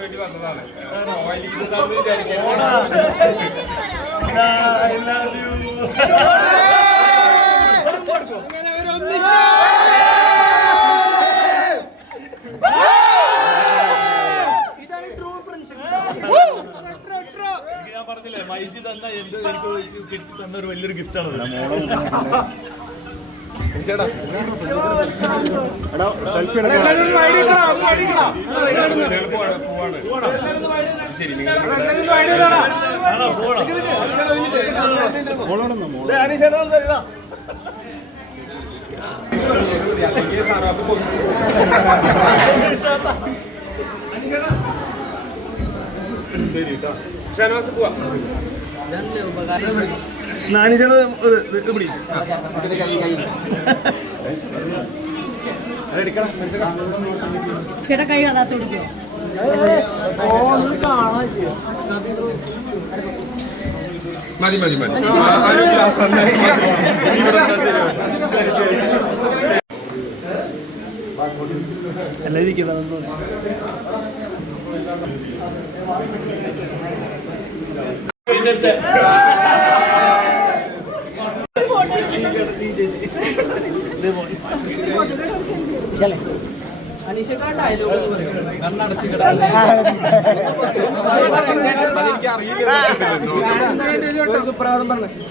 വേണ്ടി വന്നതാണ് ഓയിൽ ചെയ്തതാണെന്ന് വിചാരിക്കരുത്. ഞാൻ പറഞ്ഞില്ലേ മൈജി തന്ന എന്ത് എനിക്ക് കിട്ടി തന്ന ഒരു വലിയൊരു ഗിഫ്റ്റാണ് നിങ്ങൾ പോവാണ്, പോവാണ്. ശരി അല്ലെങ്കിൽ ഷാനവാസ് കൊന്നു. ശരി കേട്ടോ ഷാനവാസ് പോവാ ചേട്ടാ കൈ അതാത്ത കൊടുക്കോ മതി മതി മതി ആ,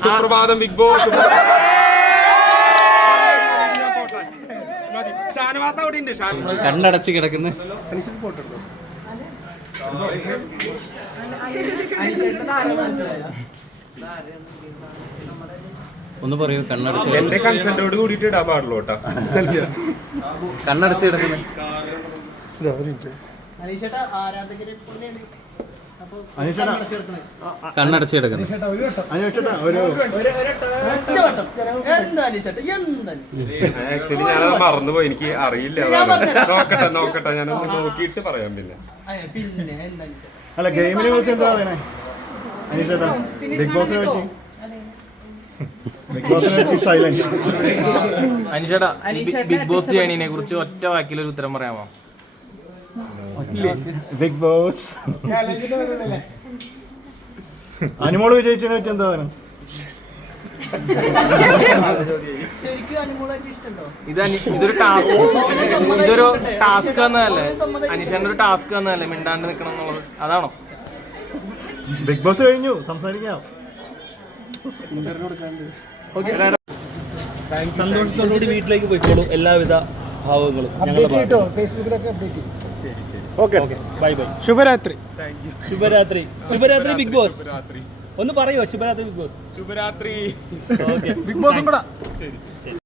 സുപ്രഭാതം ബിഗ് ബോസ്. മതി. ഷാനവാസ് അവിടെ ഉണ്ട് ഷാൻ കണ്ണടച്ച് കിടക്കുന്ന. ഒന്ന് പറയൂ കണ്ണടച്ച് എന്റെ കൺസെന്റോട് കൂടിയിട്ട് ഇടാൻ പാടുള്ളൂ കേട്ടോ. കണ്ണടച്ച് കിടക്കുന്ന കണ്ണടച്ച് ആക്ച്വലി ഞാനത് മറന്നുപോയി എനിക്ക് അറിയില്ല. നോക്കട്ടെ നോക്കട്ടെ ഞാനൊന്ന് നോക്കിയിട്ട് പറയാൻ പിന്നെ. അല്ല ഗെയിമിനെ കുറിച്ച് എന്താ പറയണേ? അനീഷേട്ടാ ബിഗ് ബോസ് ബോസിനെ പറ്റി? അനിഷേട്ടാ ബിഗ് ബോസ് ജേണിനെ കുറിച്ച് ഒറ്റ വാക്കിൽ ഒരു ഉത്തരം പറയാമോ? ബിഗ് ബോസ് അനുമോൾ വിജയിച്ചതിനെ പറ്റി എന്താ പറയുന്നത്? ഇത് ഇതൊരു ടാസ്ക്. ഇതൊരു ടാസ്ക് എന്നതല്ലേ അനിഷേന്റെ ഒരു ടാസ്ക് എന്നതല്ലേ മിണ്ടാണ്ട് നിക്കണം എന്നുള്ളത് അതാണോ? ബിഗ് ബോസ് കഴിഞ്ഞു. സംസാരിക്കാം. സന്തോഷത്തോടുകൂടി വീട്ടിലേക്ക് പോയിക്കോളൂ. എല്ലാവിധ ഭാവങ്ങളും ഞങ്ങളുടെ ഓക്കെ. Bye bye. ശുഭരാത്രി. ശുഭരാത്രി ശുഭരാത്രി ബിഗ് ബോസ്. ശുഭരാത്രി. ഒന്ന് പറയോ ശുഭരാത്രി ബിഗ് ബോസ്? ശുഭരാത്രി. ഓക്കെ. ബിഗ് ബോസും കൂടെ. ശരി ശരി.